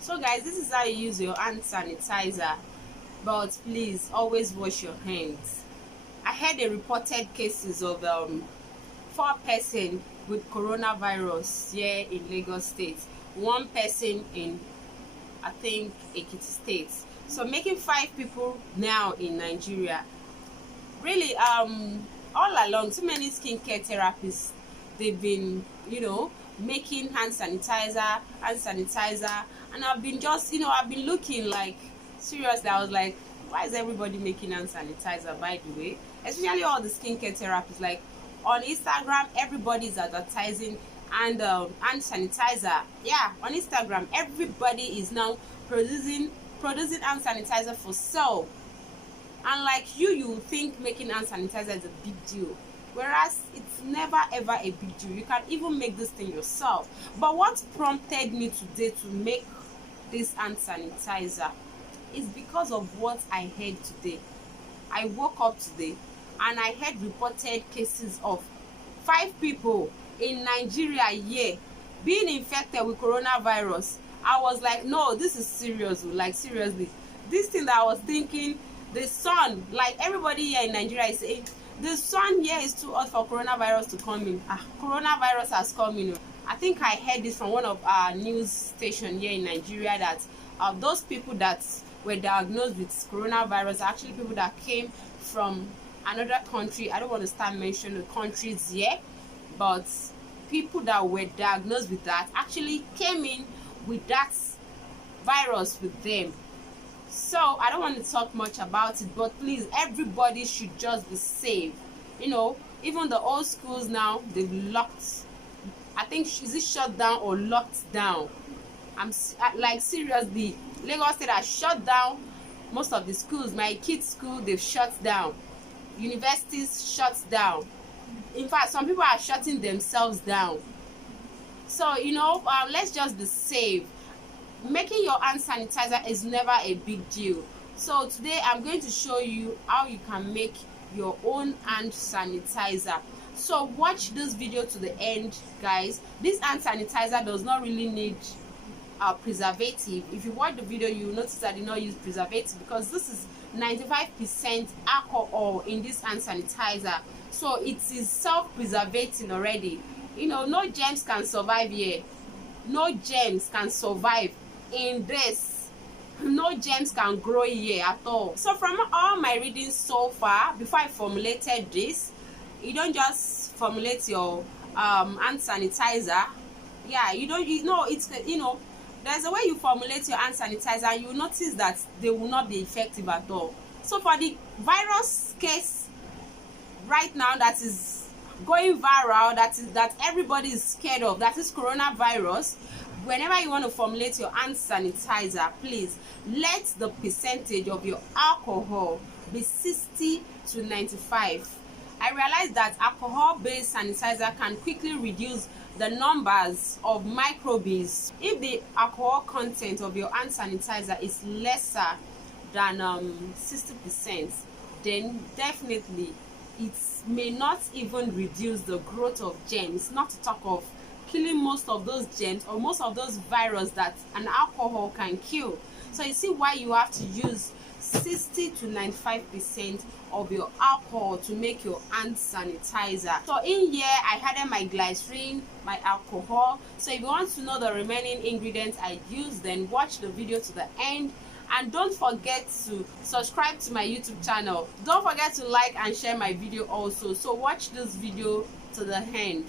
So guys, this is how you use your hand sanitizer, but please always wash your hands. I heard the reported cases of 4 person with coronavirus here in Lagos State, 1 person in, I think, Ekiti State. So making 5 people now in Nigeria. Really, all along, too many skincare therapists, they've been, making hand sanitizer, and I've been just, I've been looking like, seriously, I was like, why is everybody making hand sanitizer, by the way? Especially all the skincare therapists, like on Instagram, everybody is advertising and hand sanitizer. Yeah, on Instagram, everybody is now producing hand sanitizer for sale. And like you think making hand sanitizer is a big deal, whereas it's never ever a big deal. You can even make this thing yourself. But what prompted me today to make this hand sanitizer is because of what I heard today. I woke up today and I heard reported cases of 5 people in Nigeria here being infected with coronavirus. I was like, no, this is serious. Like, seriously, this thing that I was thinking, the sun, like everybody here in Nigeria is saying, the sun here is too hot for coronavirus to come in. Coronavirus has come in. I think I heard this from one of our news station here in Nigeria, that those people that were diagnosed with coronavirus are actually people that came from another country. I don't want to start mentioning the countries here, but people that were diagnosed with that actually came in with that virus with them. So I don't want to talk much about it, but please, everybody should just be safe. Even the old schools now, they've locked, I think, is it shut down or locked down? I'm like, seriously, Lagos State has shut down most of the schools. My kids' school, they've shut down. Universities shut down. In fact, some people are shutting themselves down. So let's just be safe. Making your hand sanitizer is never a big deal. So today I'm going to show you how you can make your own hand sanitizer. So watch this video to the end, guys. This hand sanitizer does not really need a preservative. If you watch the video, you will notice I did not use preservative because this is 95% alcohol in this hand sanitizer. So it is self-preservating already. No germs can survive here. No germs can survive in this. No germs can grow here at all. So from all my readings so far, before I formulated this, you don't just formulate your hand sanitizer. Yeah, there's a way you formulate your hand sanitizer and you notice that they will not be effective at all. So for the virus case right now that is going viral, that everybody is scared of, that is coronavirus, whenever you want to formulate your hand sanitizer, please let the percentage of your alcohol be 60 to 95. I realized that alcohol-based sanitizer can quickly reduce the numbers of microbes. If the alcohol content of your hand sanitizer is lesser than 60%, then definitely it may not even reduce the growth of germs, not to talk of killing most of those germs or most of those viruses that an alcohol can kill. So you see why you have to use 60 to 95% of your alcohol to make your hand sanitizer. So in here I added my glycerin, my alcohol. So if you want to know the remaining ingredients I use, then watch the video to the end. And don't forget to subscribe to my YouTube channel. Don't forget to like and share my video also. So watch this video to the end.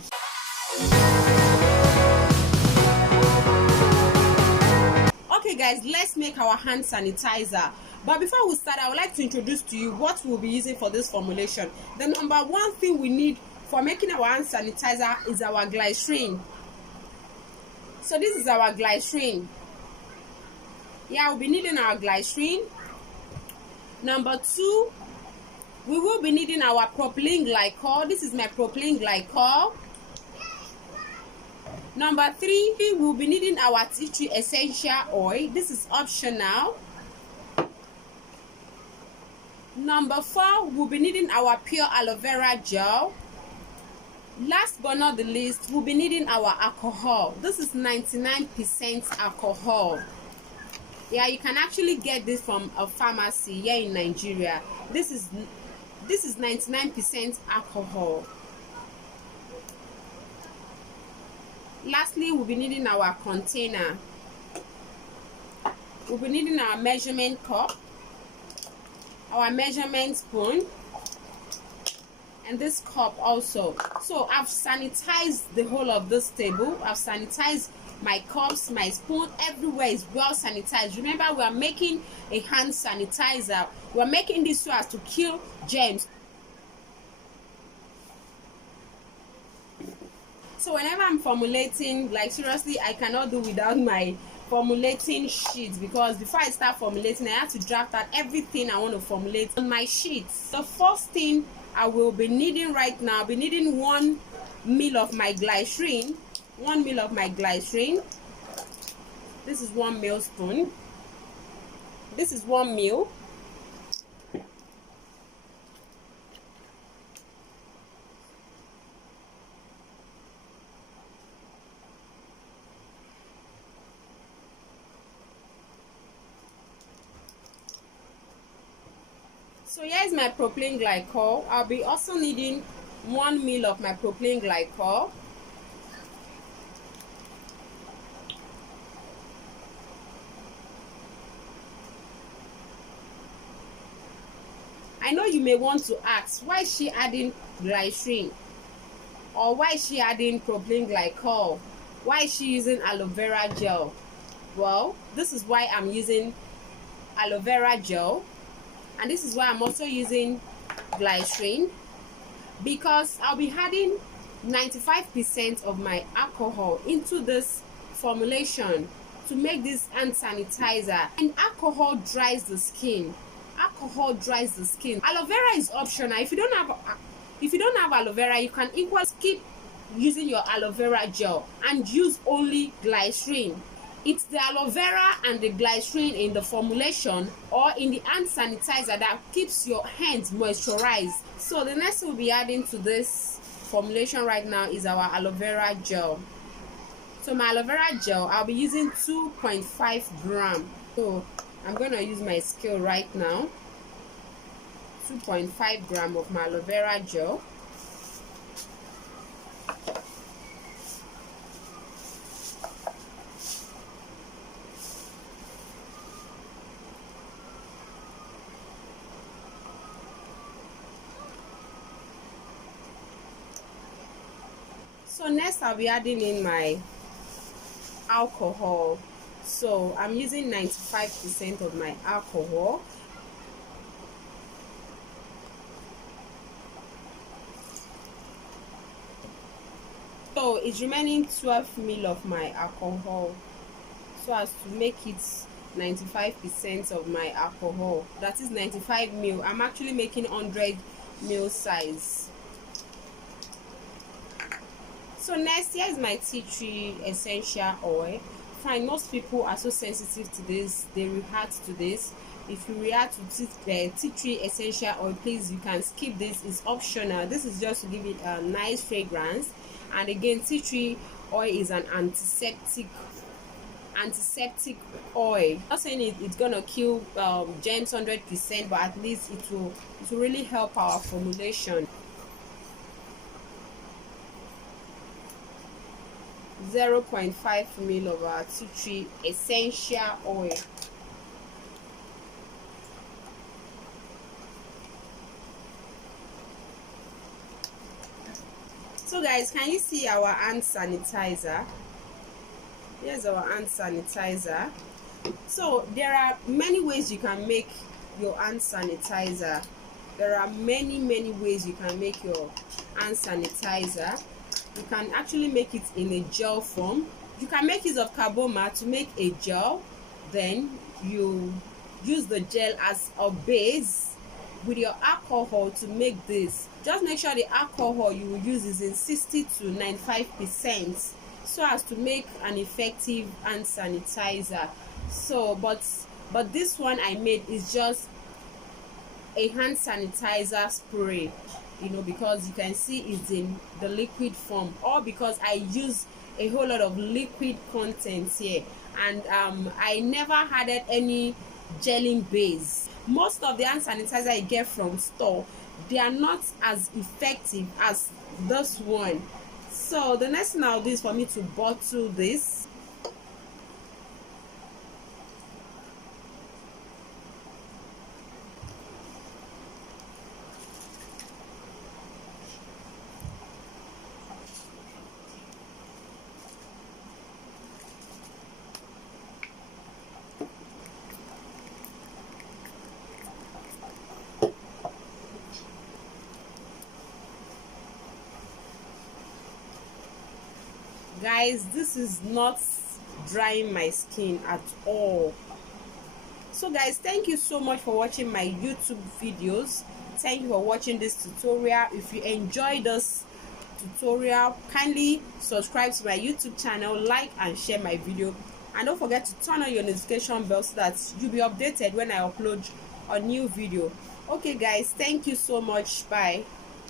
Okay guys, let's make our hand sanitizer. But before we start, I would like to introduce to you what we'll be using for this formulation. The number one thing we need for making our hand sanitizer is our glycerin. So this is our glycerin. Yeah, we'll be needing our glycerin. Number 2, we will be needing our propylene glycol. This is my propylene glycol. Number 3, we will be needing our tea tree essential oil. This is optional. Number 4, we'll be needing our pure aloe vera gel. Last but not the least, we'll be needing our alcohol. This is 99% alcohol. Yeah, you can actually get this from a pharmacy here in Nigeria. This is 99% alcohol. Lastly, we'll be needing our container. We'll be needing our measurement cup, our measurement spoon, and this cup also. So I've sanitized the whole of this table. I've sanitized my cups, my spoon, everywhere is well sanitized. Remember, we are making a hand sanitizer. We are making this so as to kill germs. So whenever I'm formulating, like seriously, I cannot do without my formulating sheet, because before I start formulating, I have to draft out everything I want to formulate on my sheets. The first thing I will be needing right now, I'll be needing 1 ml of my glycerin. 1 ml of my glycerin. This is 1 ml spoon. This is 1 ml. So here is my propylene glycol. I'll be also needing 1 ml of my propylene glycol. I know you may want to ask, why is she adding glycerin? Or why is she adding propylene glycol? Why is she using aloe vera gel? Well, this is why I'm using aloe vera gel. And this is why I'm also using glycerin, because I'll be adding 95% of my alcohol into this formulation to make this hand sanitizer. And alcohol dries the skin. Alcohol dries the skin. Aloe vera is optional. If you don't have aloe vera, you can equally skip using your aloe vera gel and use only glycerin. It's the aloe vera and the glycerin in the formulation or in the hand sanitizer that keeps your hands moisturized. So the next we'll be adding to this formulation right now is our aloe vera gel. So my aloe vera gel, I'll be using 2.5 gram. So I'm going to use my scale right now. 2.5 gram of my aloe vera gel. So next I'll be adding in my alcohol. So I'm using 95% of my alcohol. So it's remaining 12 ml of my alcohol, so as to make it 95% of my alcohol. That is 95 ml. I'm actually making 100 ml size. So next, here is my tea tree essential oil. Fine, most people are so sensitive to this, they react to this. If you react to tea tree essential oil, please, you can skip this. It's optional. This is just to give it a nice fragrance. And again, tea tree oil is an antiseptic oil. Not saying it's gonna kill germs 100%, but at least it will really help our formulation. 0.5 ml of our tea tree essential oil. So guys, can you see our hand sanitizer? Here's our hand sanitizer. So there are many ways you can make your hand sanitizer. There are many ways you can make your hand sanitizer. You can actually make it in a gel form. You can make use of carboma to make a gel. Then you use the gel as a base with your alcohol to make this. Just make sure the alcohol you will use is in 60 to 95%, so as to make an effective hand sanitizer. So but this one I made is just a hand sanitizer spray, you know, because you can see it's in the liquid form, or because I use a whole lot of liquid contents here. and I never added any gelling base. Most of the hand sanitizer you get from store, they are not as effective as this one. So the next thing I'll do is for me to bottle this. Guys, this is not drying my skin at all. So guys, thank you so much for watching my YouTube videos. Thank you for watching this tutorial. If you enjoyed this tutorial, kindly subscribe to my YouTube channel, like and share my video, and don't forget to turn on your notification bell so that you'll be updated when I upload a new video. Okay guys, thank you so much. Bye.